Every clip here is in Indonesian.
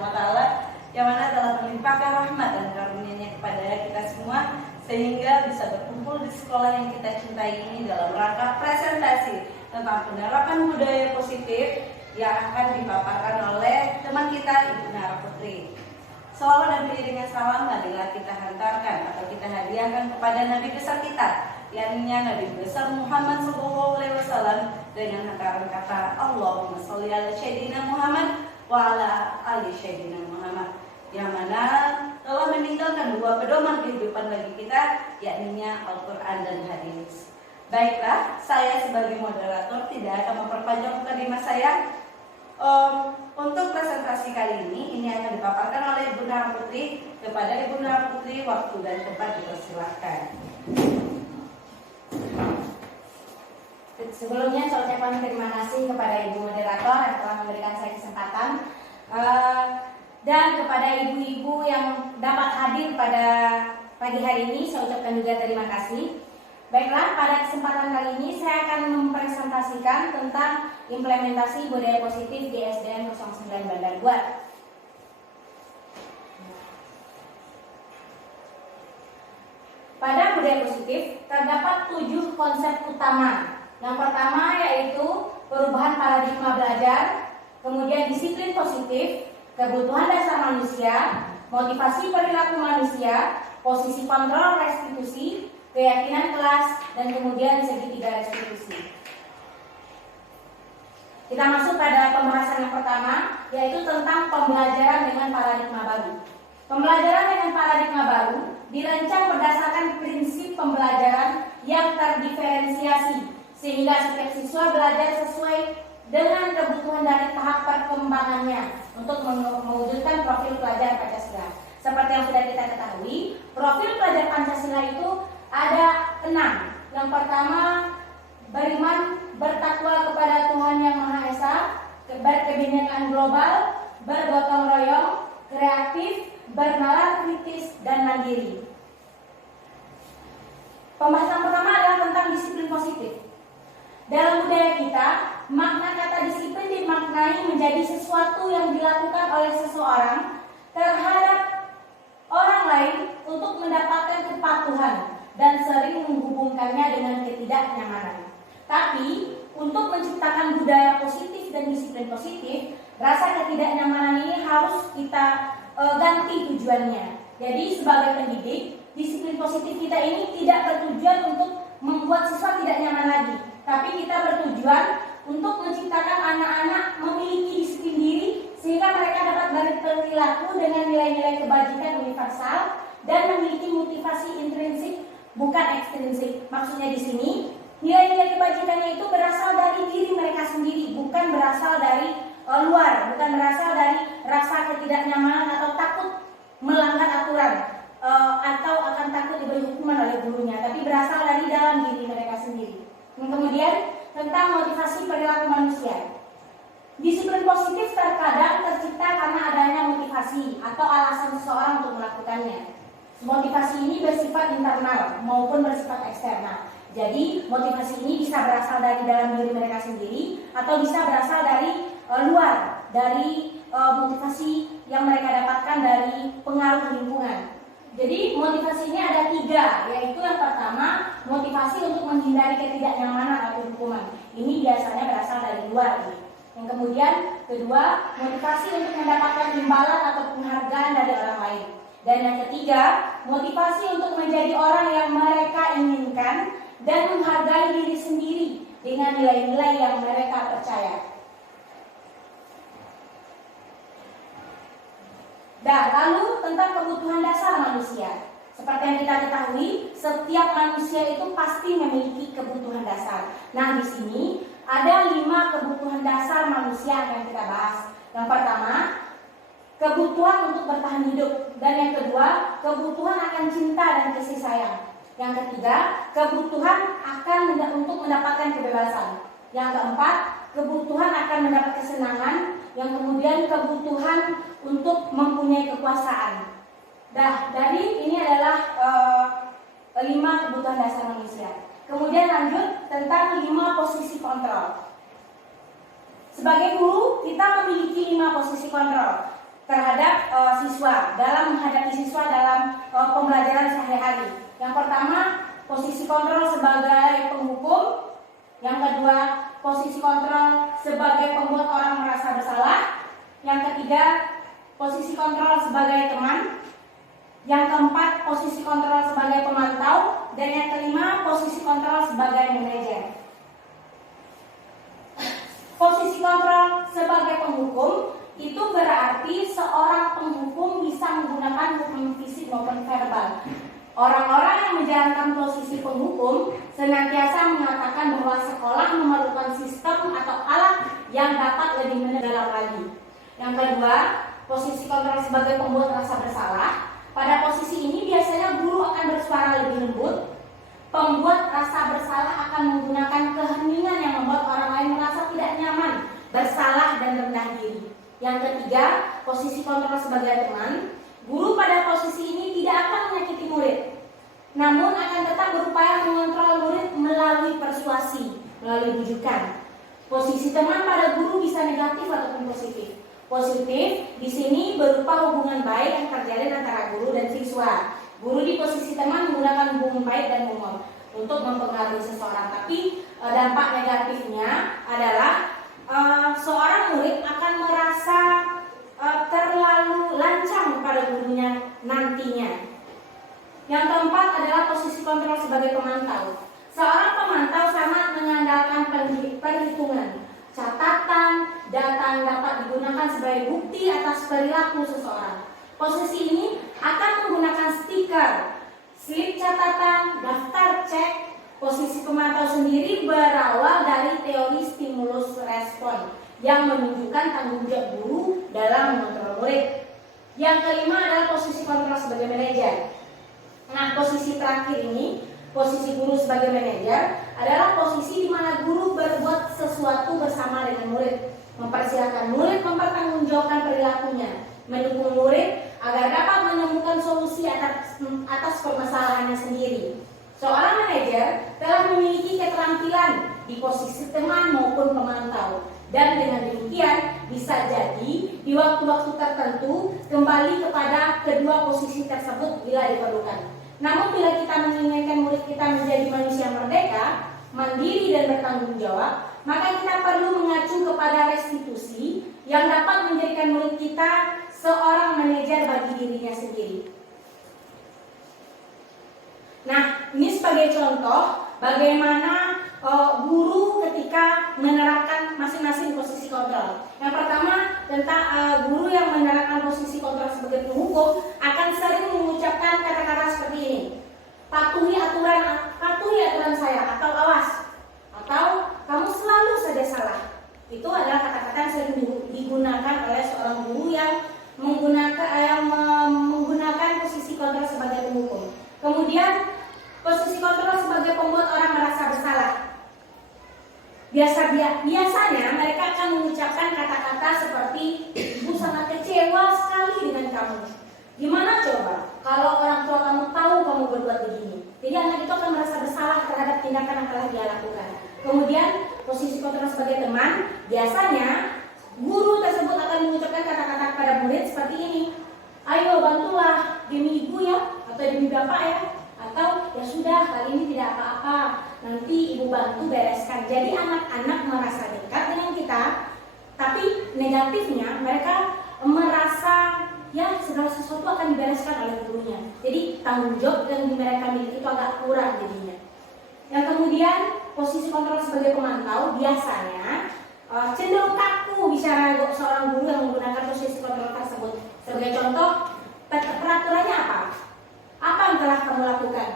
Subhanahu wa taala yang mana telah melimpahkan rahmat dan karunia-Nya kepada kita semua sehingga bisa berkumpul di sekolah yang kita cintai ini dalam rangka presentasi tentang penerapan budaya positif yang akan dipaparkan oleh teman kita Ibu Nara Putri. Salawat dan piringan salam marilah kita hantarkan atau kita hadiahkan kepada Nabi besar kita, yakni Nabi besar Muhammad SAW dengan hantaran kata Allahumma sholli ala Sayyidina Muhammad wa ala ali Sayyidina Muhammad, yang mana telah meninggalkan dua pedoman kehidupan bagi kita, yakni Al-Quran dan Hadis. Baiklah, saya sebagai moderator tidak akan memperpanjang mukadimah saya. Untuk presentasi kali ini akan dipaparkan oleh Ibu Nara Putri. Kepada Ibu Nara Putri, waktu dan tempat dipersilakan. Sebelumnya saya ucapkan terima kasih kepada Ibu Moderator yang telah memberikan saya kesempatan, dan kepada ibu-ibu yang dapat hadir pada pagi hari ini saya ucapkan juga terima kasih. Baiklah, pada kesempatan kali ini saya akan mempresentasikan tentang implementasi budaya positif di SDN 09 Bandar Buat. Pada budaya positif terdapat 7 konsep utama. Yang pertama yaitu perubahan paradigma belajar, kemudian disiplin positif, kebutuhan dasar manusia, motivasi perilaku manusia, posisi kontrol restitusi, keyakinan kelas, dan kemudian segitiga restitusi. Kita masuk pada pembahasan yang pertama, yaitu tentang pembelajaran dengan paradigma baru. Pembelajaran dengan paradigma baru dirancang berdasarkan prinsip pembelajaran yang terdiferensiasi, sehingga setiap siswa belajar sesuai dengan kebutuhan dari tahap perkembangannya untuk mewujudkan profil pelajar Pancasila. Seperti yang sudah kita ketahui, profil pelajar Pancasila itu ada 6. Yang pertama, beriman, bertakwa kepada Tuhan Yang Maha Esa, berkebinekaan global, bergotong royong, kreatif, bernalar kritis, dan mandiri. Pembahasan pertama adalah tentang disiplin positif. Dalam budaya kita, makna kata disiplin dimaknai menjadi sesuatu yang dilakukan oleh seseorang terhadap orang lain untuk mendapatkan kepatuhan dan sering menghubungkannya dengan ketidaknyamanan. Tapi, untuk menciptakan budaya positif dan disiplin positif, rasa ketidaknyamanan ini harus kita ganti tujuannya. Jadi, sebagai pendidik, disiplin positif kita ini tidak bertujuan untuk membuat siswa tidak nyaman lagi, tapi kita bertujuan untuk menciptakan anak-anak memiliki disiplin diri sehingga mereka dapat berperilaku dengan nilai-nilai kebajikan universal dan memiliki motivasi intrinsik bukan ekstrinsik. Maksudnya di sini nilai-nilai kebajikannya itu berasal dari diri mereka sendiri, bukan berasal dari luar, bukan berasal dari rasa ketidaknyamanan atau takut melanggar aturan atau akan takut diberi hukuman oleh gurunya, tapi berasal dari dalam diri mereka sendiri. Kemudian tentang motivasi perilaku manusia. Disiplin positif terkadang tercipta karena adanya motivasi atau alasan seseorang untuk melakukannya. Motivasi ini bersifat internal maupun bersifat eksternal. Jadi motivasi ini bisa berasal dari dalam diri mereka sendiri atau bisa berasal dari luar, dari motivasi yang mereka dapatkan dari pengaruh lingkungan. Jadi motivasinya ada 3, yaitu yang pertama motivasi untuk menghindari ketidaknyamanan atau hukuman. Ini biasanya berasal dari luar. Yang kemudian kedua, motivasi untuk mendapatkan imbalan atau penghargaan dari orang lain. Dan yang ketiga, motivasi untuk menjadi orang yang mereka inginkan dan menghargai diri sendiri dengan nilai-nilai yang mereka percaya. Lalu tentang kebutuhan dasar manusia. Seperti yang kita ketahui, setiap manusia itu pasti memiliki kebutuhan dasar. Nah, di sini ada 5 kebutuhan dasar manusia yang kita bahas. Yang pertama, kebutuhan untuk bertahan hidup. Dan yang kedua, kebutuhan akan cinta dan kasih sayang. Yang ketiga, kebutuhan akan untuk mendapatkan kebebasan. Yang keempat, kebutuhan akan mendapat kesenangan. Yang kemudian kebutuhan untuk mempunyai kekuasaan. Jadi ini adalah 5 kebutuhan dasar manusia. Kemudian lanjut tentang 5 posisi kontrol. Sebagai guru, kita memiliki 5 posisi kontrol. terhadap siswa dalam menghadapi siswa dalam pembelajaran sehari-hari. Yang pertama, posisi kontrol sebagai penghukum. Yang kedua, posisi kontrol sebagai pembuat orang merasa bersalah. Yang ketiga, posisi kontrol sebagai teman. Yang keempat, posisi kontrol sebagai pemantau. Dan yang kelima, posisi kontrol sebagai manajer. Posisi kontrol sebagai penghukum itu berarti seorang penghukum bisa menggunakan hukum fisik maupun verbal. Orang-orang yang menjalankan posisi penghukum senantiasa mengatakan bahwa sekolah memerlukan sistem atau alat yang dapat lebih mendalam lagi. Yang kedua, posisi kontrol sebagai pembuat rasa bersalah. Pada posisi ini biasanya guru akan bersuara lebih lembut. Pembuat rasa bersalah akan menggunakan keheningan yang membuat orang lain merasa tidak nyaman, bersalah dan rendah diri. Yang ketiga, posisi kontrol sebagai teman. Guru pada posisi ini tidak akan menyakiti murid, namun akan tetap berupaya mengontrol murid melalui persuasi, melalui bujukan. Posisi teman pada guru bisa negatif ataupun positif. Positif di sini berupa hubungan baik yang terjalin antara guru dan siswa. Guru di posisi teman menggunakan hubungan baik dan humor untuk mempengaruhi seseorang. Tapi dampak negatifnya adalah seorang murid akan merasa terlalu lancang pada gurunya nantinya. Yang keempat adalah posisi kontrol sebagai pemantau. Seorang pemantau sangat mengandalkan perhitungan. Catatan, data yang dapat digunakan sebagai bukti atas perilaku seseorang. Posisi ini akan menggunakan stiker, slip catatan, daftar cek. Posisi pemantau sendiri berawal dari teori stimulus respon yang menunjukkan tanggung jawab guru dalam mengontrol murid. Yang kelima adalah posisi kontrol sebagai manajer. Nah, posisi terakhir ini, posisi guru sebagai manajer, adalah posisi di mana guru berbuat sesuatu bersama dengan murid, mempersilahkan murid mempertanggungjawabkan perilakunya, mendukung murid agar dapat menemukan solusi atas permasalahannya sendiri. Seorang manajer telah memiliki keterampilan di posisi teman maupun pemantau, dan dengan demikian bisa jadi di waktu-waktu tertentu kembali kepada kedua posisi tersebut bila diperlukan. Namun bila kita menginginkan murid kita menjadi manusia merdeka, mandiri dan bertanggung jawab, maka kita perlu mengacu kepada restitusi yang dapat menjadikan murid kita seorang manajer bagi dirinya sendiri. Nah, ini sebagai contoh bagaimana guru ketika menerapkan masing-masing posisi kontrol. Yang pertama, tentang guru yang menerapkan posisi kontrol sebagai penghukum akan sering mengucapkan kata-kata seperti ini: patuhi aturan saya, atau awas, atau kamu selalu saja salah. Itu adalah kata-kata yang sering digunakan oleh seorang guru yang menggunakan posisi kontrol sebagai penghukum. Kemudian posisi kontrol sebagai pembuat orang merasa bersalah. Biasanya mereka akan mengucapkan kata-kata seperti, ibu sangat kecewa sekali dengan kamu. Gimana coba kalau orang tua kamu tahu kamu berbuat begini? Jadi anak itu akan merasa bersalah terhadap tindakan yang telah dia lakukan. Kemudian posisi kontrol sebagai teman, biasanya guru tersebut akan mengucapkan kata-kata kepada murid seperti ini: ayo bantulah demi ibu ya, atau demi bapak ya, atau ya sudah kali ini tidak apa-apa, nanti ibu bantu bereskan. Jadi anak-anak merasa dekat dengan kita, tapi negatifnya mereka merasa ya segala sesuatu akan dibereskan oleh gurunya. Jadi tanggung jawab yang mereka miliki itu agak kurang jadinya. Yang kemudian posisi kontrol sebagai pemantau biasanya cenderung kaku bicara seorang guru yang menggunakan posisi kontrol tersebut. Sebagai contoh, peraturannya apa? Apa yang telah kamu lakukan?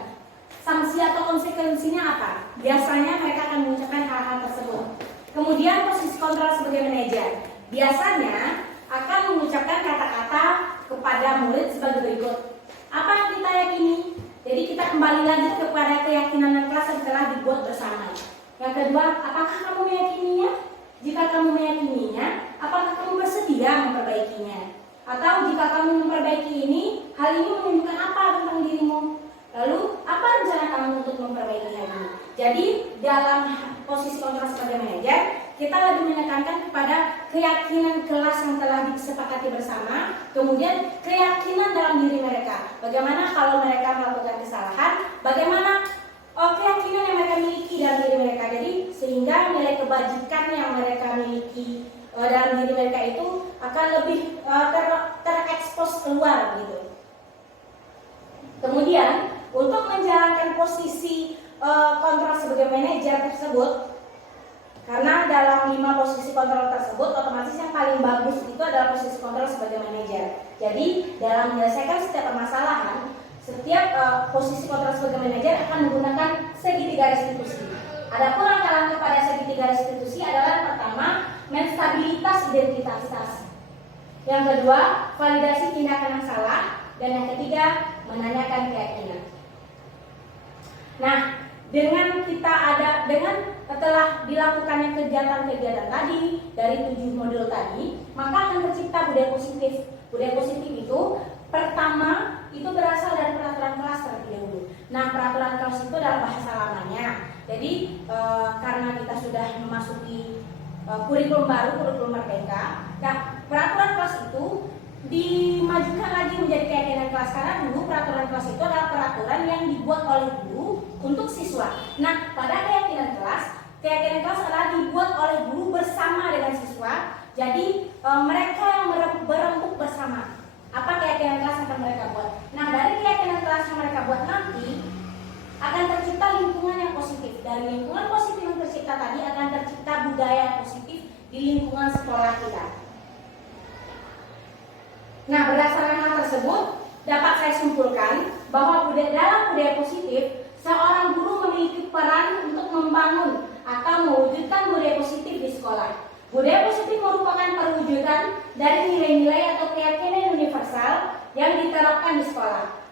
Sanksi atau konsekuensinya apa? Biasanya mereka akan mengucapkan hal-hal tersebut. Kemudian posisi kontrol sebagai manajer biasanya akan mengucapkan kata-kata kepada murid sebagai berikut: apa yang kita yakini? Jadi kita kembali lagi kepada keyakinan dan kelas yang telah dibuat bersama. Yang kedua, apakah kamu meyakininya? Jika kamu meyakininya, apakah kamu bersedia memperbaikinya? Atau jika kamu memperbaiki ini, hal ini menunjukkan apa tentang dirimu? Lalu, apa rencana kamu untuk memperbaiki hal ini? Jadi, dalam posisi kontrol sebagai manajer, kita lebih menekankan kepada keyakinan kelas yang telah disepakati bersama, kemudian keyakinan dalam diri mereka. Bagaimana kalau mereka melakukan kesalahan, bagaimana keyakinan yang mereka miliki dalam diri mereka. Jadi sehingga nilai kebajikan yang mereka miliki dalam diri mereka itu akan lebih terekspos keluar gitu. Kemudian untuk menjalankan posisi kontrol sebagai manajer tersebut, karena dalam 5 posisi kontrol tersebut otomatis yang paling bagus itu adalah posisi kontrol sebagai manajer. Jadi dalam menyelesaikan setiap permasalahan, setiap posisi kontrol sebagai manajer akan menggunakan segitiga restitusi. Adapun langkah-langkah pada segitiga restitusi adalah pertama, menstabilitas identitas. Yang kedua, validasi tindakan yang salah. Dan yang ketiga, menanyakan keyakinan. Nah, dengan setelah dilakukannya kegiatan-kegiatan tadi dari 7 modul tadi, maka akan tercipta budaya positif. Budaya positif itu pertama itu berasal dari peraturan kelas terlebih dahulu. Nah, peraturan kelas itu adalah bahasa lamanya. Jadi karena kita sudah memasuki kurikulum baru, kurikulum merdeka, nah peraturan kelas itu dimajukan lagi menjadi keyakinan kelas, karena dulu peraturan kelas itu adalah peraturan yang dibuat oleh guru untuk siswa. Nah, pada keyakinan kelas adalah dibuat oleh guru bersama dengan siswa. Jadi mereka yang berembuk bersama. Apa keyakinan kelas yang akan mereka buat? Nah, dari keyakinan kelas yang mereka buat nanti akan tercipta lingkungan yang positif. Dari lingkungan positif yang tercipta tadi akan tercipta budaya yang positif di lingkungan sekolah kita. Nah, berdasarkan hal tersebut dapat saya simpulkan bahwa dalam budaya positif, seorang guru memiliki peran untuk membangun atau mewujudkan budaya positif di sekolah. Budaya positif merupakan perwujudan dari nilai-nilai atau keyakinan universal yang diterapkan di sekolah.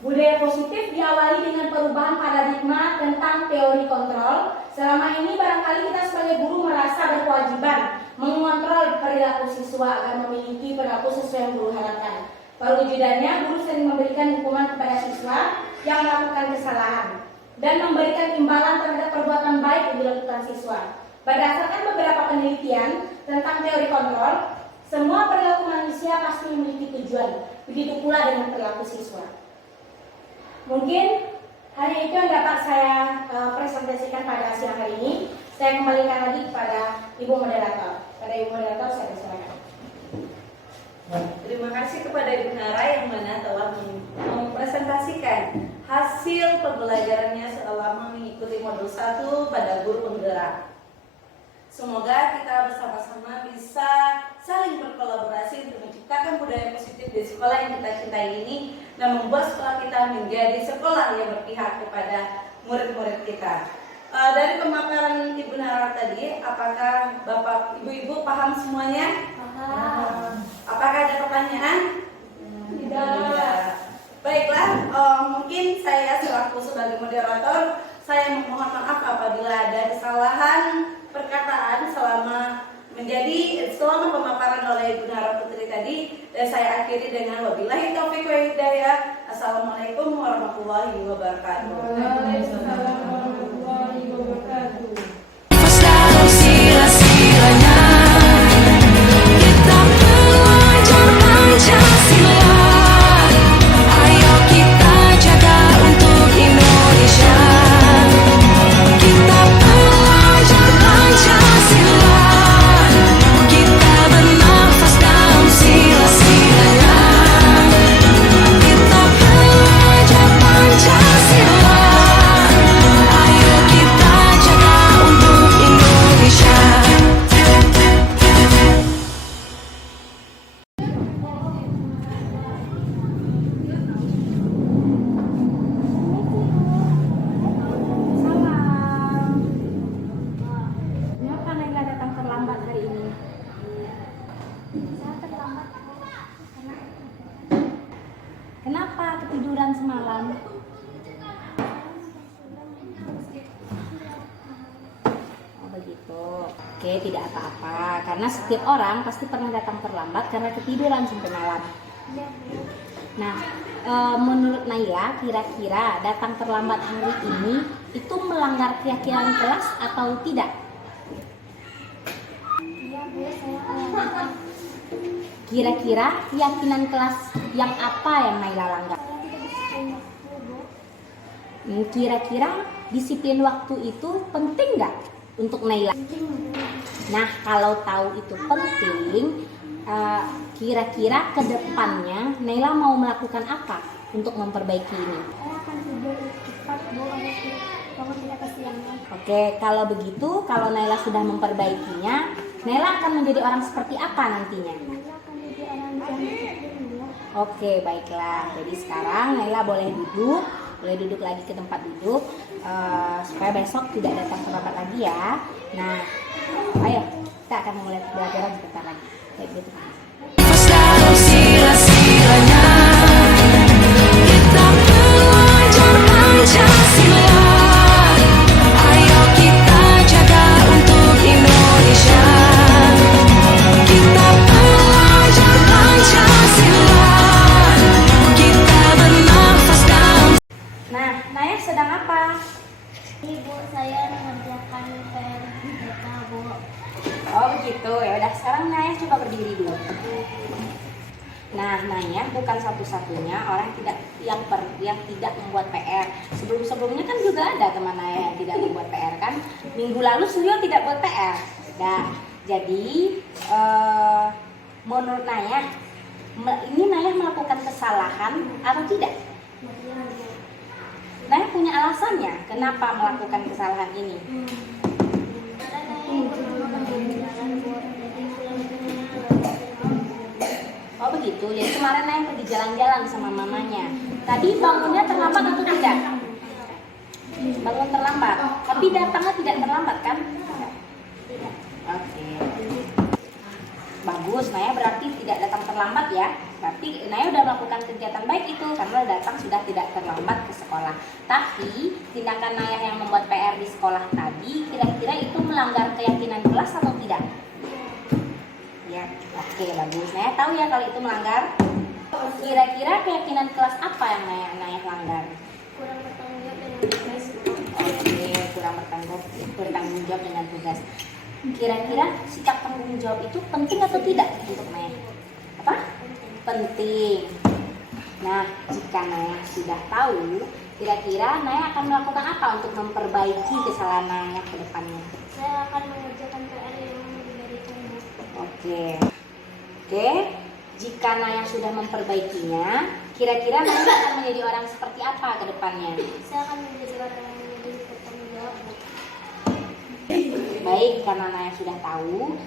Budaya positif diawali dengan perubahan paradigma tentang teori kontrol. Selama ini barangkali kita sebagai guru merasa berkewajiban mengontrol perilaku siswa agar memiliki perilaku sesuai yang guru harapkan. Perwujudannya, guru sering memberikan hukuman kepada siswa yang melakukan kesalahan dan memberikan imbalan terhadap perbuatan baik yang dilakukan siswa. Berdasarkan beberapa penelitian tentang teori kontrol, semua perilaku manusia pasti memiliki tujuan. Begitu pula dengan perilaku siswa. Mungkin hanya itu yang dapat saya presentasikan pada siang hari ini. Saya kembalikan lagi kepada Ibu Moderator. Pada Ibu Moderator saya silakan. Terima kasih kepada Ibu Nara yang mana telah mempresentasikan hasil pembelajarannya selama mengikuti modul 1 pada guru penggerak. Semoga kita bersama-sama bisa saling berkolaborasi untuk menciptakan budaya positif di sekolah yang kita cintai ini dan membuat sekolah kita menjadi sekolah yang berpihak kepada murid-murid kita. Dari pemaparan Ibu Nara tadi, apakah Bapak Ibu-Ibu paham semuanya? Apakah ada pertanyaan? Tidak. Baiklah, mungkin saya selaku sebagai moderator, saya memohon maaf apabila ada kesalahan perkataan selama pemaparan oleh Ibu Nara Putri tadi, dan saya akhiri dengan wabillahi taufiq wa hidayah. Assalamualaikum warahmatullahi wabarakatuh. Waalaikumsalam warahmatullahi wabarakatuh. Kita belajar Pancasila. Ayo kita jaga untuk Indonesia. Kita belajar Pancasila. Kita bernafas dalam sila-silanya. Kita belajar Pancasila. Ayo kita jaga untuk Indonesia. Salam. Kenapa Naila datang terlambat hari ini? Saya terlambat. Kenapa ketiduran semalam? Oh begitu. Oke, tidak apa-apa. Karena setiap orang pasti pernah datang terlambat karena ketiduran sampai malam. Nah, menurut Naila, kira-kira datang terlambat hari ini itu melanggar keyakinan kelas atau tidak? Iya, Bu, saya Kira-kira keyakinan kelas yang apa yang Naila langgar? Kira-kira disiplin waktu itu penting nggak untuk Naila? Nah, kalau tahu itu penting, kira-kira ke depannya Naila mau melakukan apa untuk memperbaiki ini? Saya akan tidur cepat, Bu, bangun tidak kesiangan. Oke, kalau begitu, kalau Naila sudah memperbaikinya, Naila akan menjadi orang seperti apa nantinya? Saya akan jadi orang yang disiplin, Bu. Oke, baiklah. Jadi sekarang Naila boleh duduk lagi ke tempat duduk, supaya besok tidak datang terlambat lagi ya. Nah, ayo kita akan mulai belajar sebentar lagi. Baik, gitu. Dalam sila-silanya kita belajar Pancasila. Ayo kita jaga untuk Indonesia. Kita belajar Pancasila. Kita bernafas dalam. Nah, Naya sedang apa? Ibu, saya mengerjakan PR TK, Bu. Oh begitu, ya udah sekarang Naya coba berdiri dulu. Nah, Naya bukan satu-satunya orang yang tidak membuat PR. Sebelumnya kan juga ada teman Naya yang tidak membuat PR kan. Minggu lalu Suryo tidak buat PR. Nah, jadi menurut Naya, ini Naya melakukan kesalahan atau tidak? Naya punya alasannya kenapa melakukan kesalahan ini. Oh begitu, jadi kemarin Naya pergi jalan-jalan sama mamanya. Tadi bangunnya terlambat atau tidak? Bangun terlambat, tapi datangnya tidak terlambat kan? Tidak. Oke. Bagus, Naya berarti tidak datang terlambat ya. Berarti Naya udah melakukan kegiatan baik itu karena datang sudah tidak terlambat ke sekolah. Tapi tindakan Naya yang membuat PR di sekolah tadi kira-kira itu melanggar keyakinan kelas atau tidak? Ya, oke bagus. Naya tahu ya kalau itu melanggar. Kira-kira keyakinan kelas apa yang Naya langgar? Kurang bertanggung jawab dengan tugas. Oke, kurang bertanggung jawab dengan tugas. Kira-kira sikap tanggung jawab itu penting atau tidak untuk Naya? Apa? Penting. Nah, jika Naya sudah tahu, kira-kira Naya akan melakukan apa untuk memperbaiki kesalahan Naya ke depannya? Saya akan mengerjakan PR yang diberikan, Bu. Oke. Jika Naya sudah memperbaikinya, kira-kira Naya akan menjadi orang seperti apa ke depannya? Saya akan menjadi orang yang menjadi bertanggung jawab, Bu. Baik, karena Naya sudah tahu,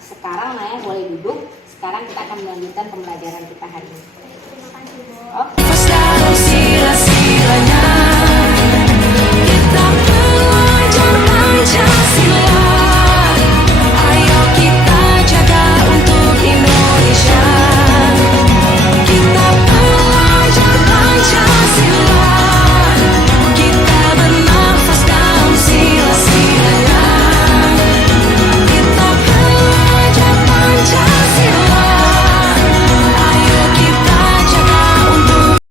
sekarang Naya boleh duduk. Sekarang kita akan melanjutkan pembelajaran kita hari ini.